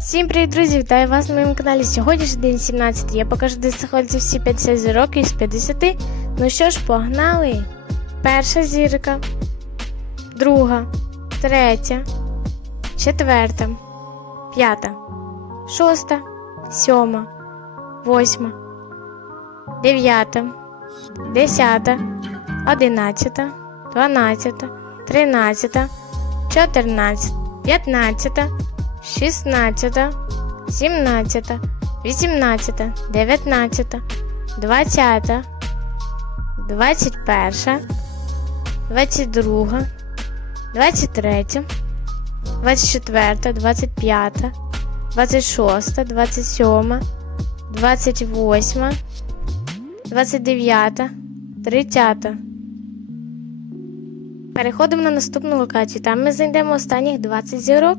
Всім привіт, друзі! Вітаю вас на моєму каналі. Сьогодні ж день 17. Я покажу, де знаходяться всі 50 зірок із 50. Ну що ж, погнали! Перша зірка, друга, третя, четверта, п'ята, шоста, сьома, восьма, дев'ята, десята, одинадцята, дванадцята, тринадцята, чотирнадцята, п'ятнадцята. 16, 17, 18, 19, 20, 21, 22, 23, 24, 25, 26, 27, 28, 29, 30. Переходимо на наступну локацію. Там ми знайдемо останніх 20 зірок.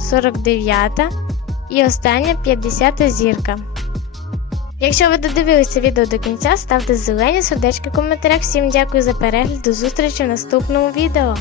49 і остання 50 зірка. Якщо ви додивилися відео до кінця, ставте зелені сердечки в коментарях. Всім дякую за перегляд. До зустрічі в наступному відео.